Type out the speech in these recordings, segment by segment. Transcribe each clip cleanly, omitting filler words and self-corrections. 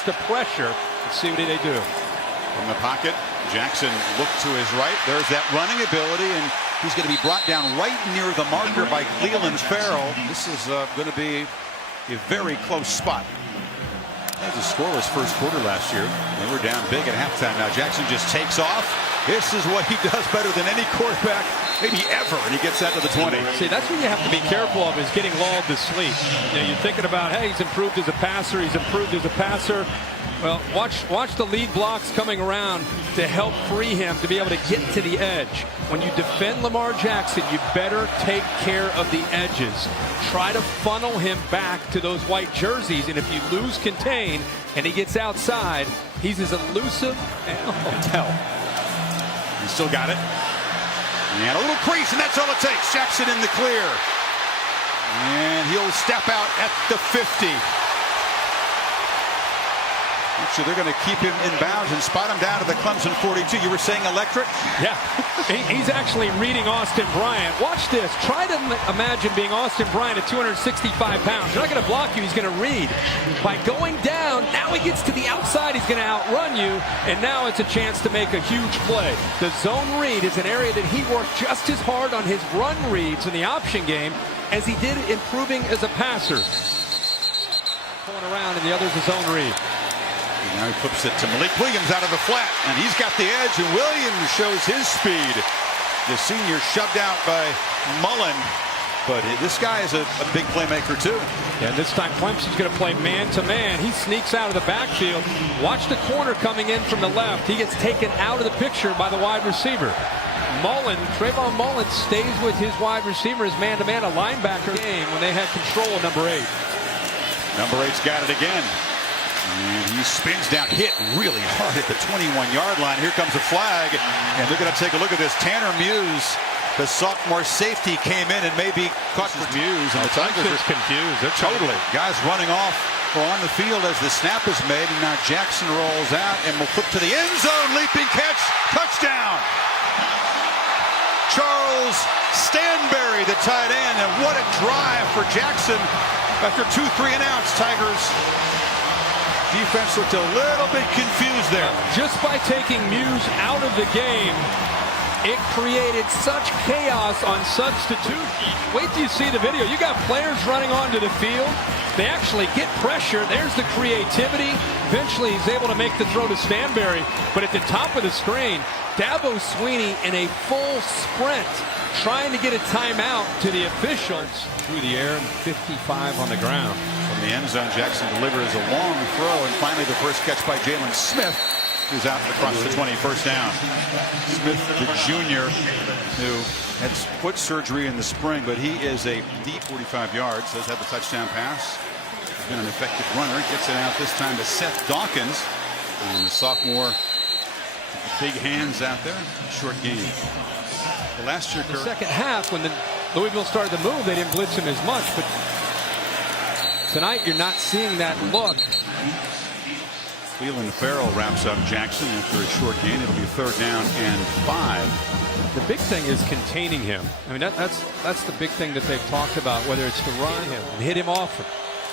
wants to pressure. Let's see what they do. From the pocket, Jackson looked to his right. There's that running ability, and he's going to be brought down right near the marker by Clelin Ferrell. This is going to be a very close spot. That was a scoreless first quarter last year. They were down big at halftime. Now Jackson just takes off. This is what he does better than any quarterback maybe ever, and he gets that to the 20. See, that's what you have to be careful of, is getting lulled to sleep. You know, you're thinking about, hey, he's improved as a passer. He's improved as a passer. Well, watch the lead blocks coming around to help free him to be able to get to the edge. When you defend Lamar Jackson, you better take care of the edges. Try to funnel him back to those white jerseys, and if you lose contain and he gets outside, he's as elusive as hell. He still got it. And a little crease, and that's all it takes. Jackson in the clear. And he'll step out at the 50. So they're going to keep him in bounds and spot him down to the Clemson 42. You were saying electric? Yeah. He's actually reading Austin Bryant. Watch this. Try to imagine being Austin Bryant at 265 pounds. You're not going to block you. He's going to read. By going down, now he gets to the outside. He's going to outrun you. And now it's a chance to make a huge play. The zone read is an area that he worked just as hard on his run reads in the option game as he did improving as a passer. Pulling around, and the other's a zone read. And now he flips it to Malik Williams out of the flat, and he's got the edge, and Williams shows his speed. The senior shoved out by Mullen, but this guy is a big playmaker too. Yeah, this time Clemson's going to play man-to-man. He sneaks out of the backfield. Watch the corner coming in from the left. He gets taken out of the picture by the wide receiver. Trayvon Mullen stays with his wide receiver as man-to-man, a linebacker game when they had control of number 8. Number 8's got it again. And he spins down, hit really hard at the 21-yard line. Here comes a flag, and they're going to take a look at this. Tanner Muse, the sophomore safety, came in and maybe caught Muse, and the Tigers are confused. They're totally. Guys running off or on the field as the snap is made, and now Jackson rolls out and will flip to the end zone. Leaping catch, touchdown. Charles Stanberry, the tight end, and what a drive for Jackson after 2 3-and-outs. Tigers defense looked a little bit confused there. Just by taking Muse out of the game, it created such chaos on substitute. Wait till you see the video. You got players running onto the field. They actually get pressure. There's the creativity. Eventually, he's able to make the throw to Stanberry. But at the top of the screen, Dabo Sweeney in a full sprint, trying to get a timeout to the officials. Through the air, 55 on the ground. From the end zone, Jackson delivers a long throw, and finally the first catch by Jalen Smith, who's out across the 20, first down. Smith, the junior, who had foot surgery in the spring, but he is a deep 45 yards, does have the touchdown pass. He's been an effective runner, gets it out this time to Seth Dawkins, and the sophomore, big hands out there, short game. The last year, the second half, when the Louisville started to move, they didn't blitz him as much, but tonight you're not seeing that look. Clelin Ferrell wraps up Jackson after a short gain. It'll be 3rd down and 5. The big thing is containing him. I mean, that's the big thing that they've talked about, whether it's to run him and hit him often.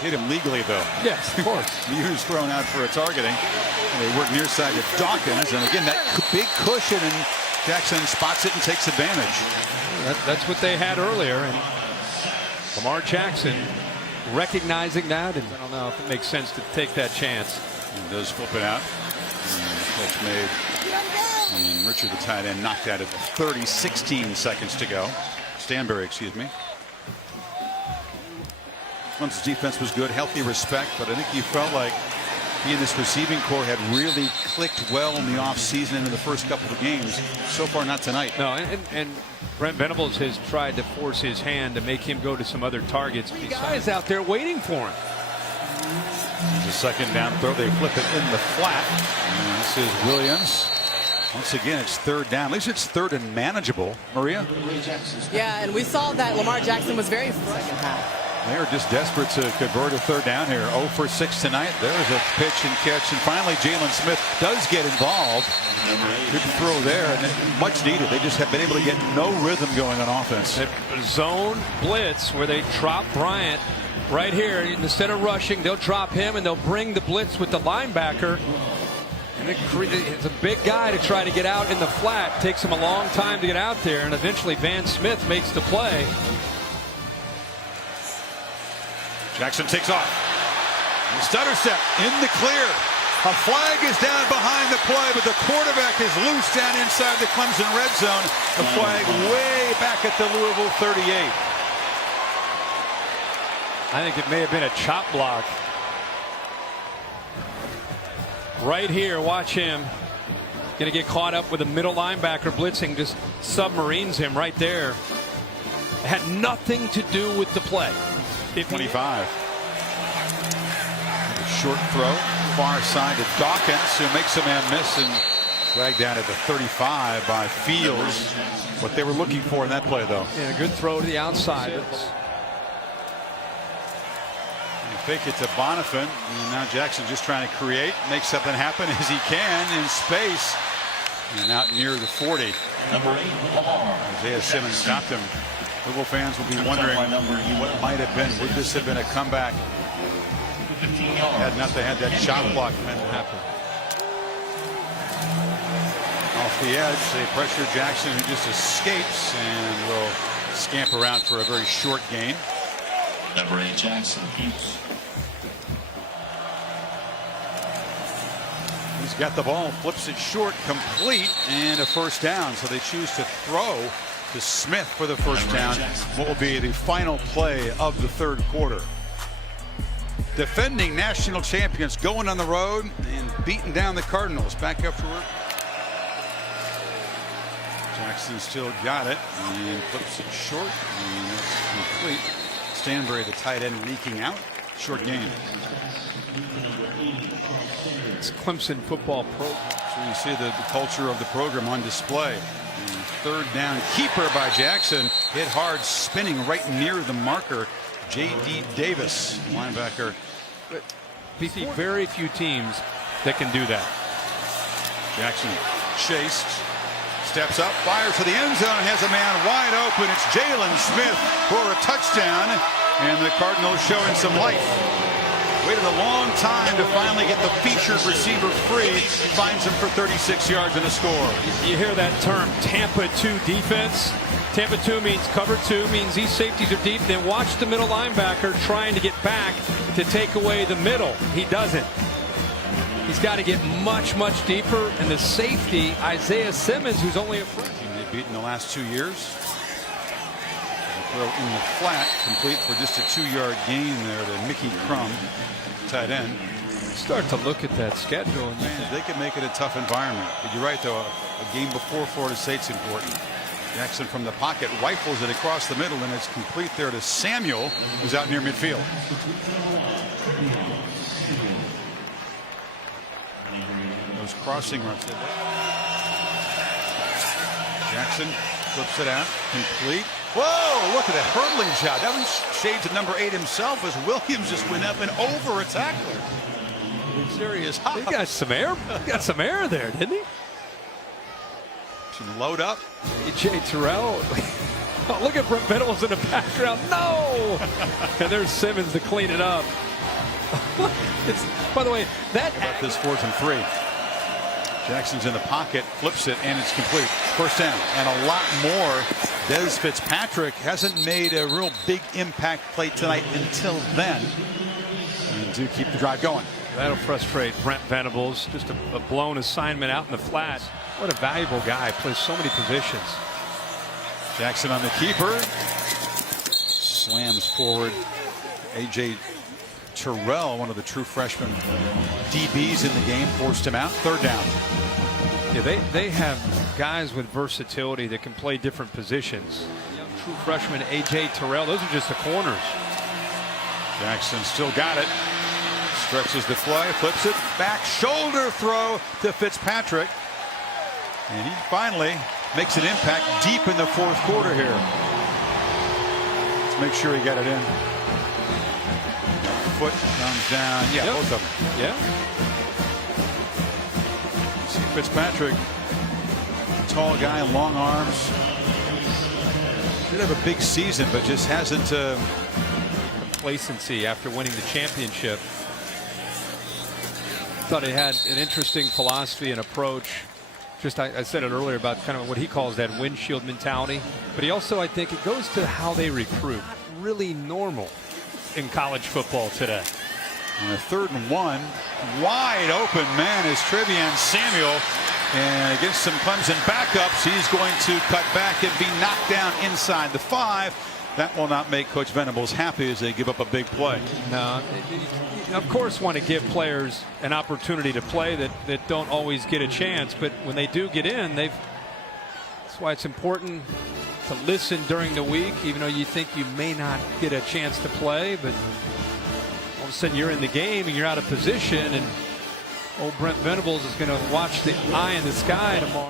Hit him legally, though. Yes, of course. Muse thrown out for a targeting. And they work near side to Dawkins, and again that big cushion, and Jackson spots it and takes advantage. That's what they had earlier, and Lamar Jackson recognizing that, and I don't know if it makes sense to take that chance. He does flip it out. Catch made. And Richard, the tight end, knocked out at 30, 16 seconds to go. Stanberry, excuse me. Clemson's defense was good, healthy respect, but I think you felt like he and this receiving core had really clicked well in the offseason and in the first couple of games. So far, not tonight. No, and Brent Venables has tried to force his hand to make him go to some other targets. The guys out there waiting for him. It's a second down throw. They flip it in the flat. And this is Williams. Once again, it's 3rd down. At least it's 3rd and manageable. Maria? Yeah, and we saw that Lamar Jackson was very second half. They are just desperate to convert a 3rd down here. 0 for 6 tonight. There's a pitch and catch. And finally, Jalen Smith does get involved. Good throw there, and much needed. They just have been able to get no rhythm going on offense. Zone blitz where they drop Bryant right here. Instead of rushing, they'll drop him and they'll bring the blitz with the linebacker. And it's a big guy to try to get out in the flat. Takes him a long time to get out there, and eventually Van Smith makes the play. Jackson takes off. Stutter step in the clear. A flag is down behind the play, but the quarterback is loose down inside the Clemson red zone. The flag way back at the Louisville 38. I think it may have been a chop block. Right here, watch him. Going to get caught up with a middle linebacker blitzing, just submarines him right there. It had nothing to do with the play. 25. A short throw, far side to Dawkins, who makes a man miss and dragged down at the 35 by Fields. What they were looking for in that play, though. Yeah, a good throw to the outside. Fake it to Bonifant, and now Jackson just trying to create, make something happen as he can in space, and out near the 40. Isaiah Simmons stopped him. Louisville fans will be wondering what might have been. Would this have been a comeback? Had not they had that shot block meant to happen. Off the edge, they pressure Jackson, who just escapes and will scamper around for a very short gain. Number 8, Jackson. He's got the ball, flips it short, complete, and a first down. So they choose to throw to Smith for the first down. What will be the final play of the third quarter. Defending national champions going on the road and beating down the Cardinals. Back afterward. Jackson still got it and flips it short, and that's complete. Stanbury, the tight end, leaking out. Short gain. It's Clemson football program. So you see the culture of the program on display. And third down, keeper by Jackson. Hit hard, spinning right near the marker. J.D. Davis, linebacker. We see very few teams that can do that. Jackson chased. Steps up, fires to the end zone, has a man wide open. It's Jalen Smith for a touchdown, and the Cardinals showing some life. Waited a long time to finally get the featured receiver free. Finds him for 36 yards and a score. You hear that term, Tampa 2 defense. Tampa 2 means cover 2, means these safeties are deep. Then watch the middle linebacker trying to get back to take away the middle. He doesn't. He's got to get much, much deeper. And the safety, Isaiah Simmons, who's only a freshman. They've beaten the last 2 years. Throw in the flat, complete for just a 2-yard gain there to Mickey Crum, tight end. Start to look at that schedule. And man, they could make it a tough environment. But you're right, though, a game before Florida State's important. Jackson from the pocket rifles it across the middle, and it's complete there to Samuel, who's out near midfield. Those crossing runs. Jackson flips it out, complete. Whoa, look at that hurdling shot. That was shades of number 8 himself as Williams just went up and over a tackler. Serious hop. He got some air. He got some air there, didn't he? Should load up. A.J. Terrell. Oh, look at Brent Venables in the background. No! And there's Simmons to clean it up. By the way, that about this 4th and 3. Jackson's in the pocket, flips it, and it's complete. First down, and a lot more. Des Fitzpatrick hasn't made a real big impact play tonight until then. And do keep the drive going. That'll frustrate Brent Venables. Just a blown assignment out in the flat. What a valuable guy. Plays so many positions. Jackson on the keeper. Slams forward. A.J. Terrell, one of the true freshman DBs in the game, forced him out. Third down. Yeah, they have guys with versatility that can play different positions. Young true freshman A.J. Terrell, those are just the corners. Jackson still got it. Stretches the fly, flips it, back shoulder throw to Fitzpatrick. And he finally makes an impact deep in the 4th quarter here. Let's make sure he got it in. Foot comes down. Yeah, yep. Both of them. Yeah. You see Fitzpatrick, tall guy, long arms. Should have a big season, but just hasn't complacency after winning the championship. Thought he had an interesting philosophy and approach. Just I said it earlier about kind of what he calls that windshield mentality. But he also, I think, it goes to how they recruit. Really normal in college football today. On a 3rd and 1, wide open man is Trevian Samuel. And against some Clemson backups, he's going to cut back and be knocked down inside the 5. That will not make Coach Venables happy as they give up a big play. No, you of course want to give players an opportunity to play that don't always get a chance, but when they do get in, that's why it's important to listen during the week, even though you think you may not get a chance to play, but all of a sudden you're in the game and you're out of position, and old Brent Venables is going to watch the eye in the sky tomorrow.